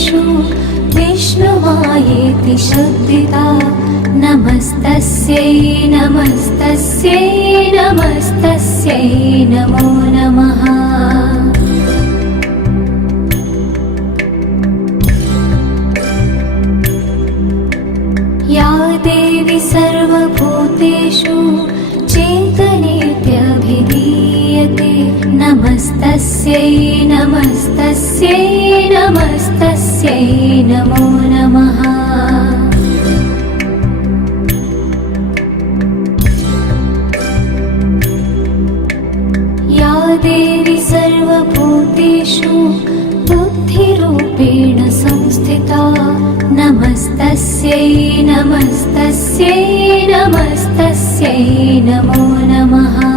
भूतेषु विष्णुमायेति शब्दिता नमस्तस्यै नमस्तस्यै नमस्तस्यै नमो नमः। या देवी सर्वभूतेषु चेतनेत्यभिधीयते नमस्तस्यै नमस्तस्यै नमस्तस्यै नमो नमः। या देवी सर्वभूतेषु बुद्धिरूपेण संस्थिता नमस्तस्यै नमस्तस्यै नमस्तस्यै नमो नमः।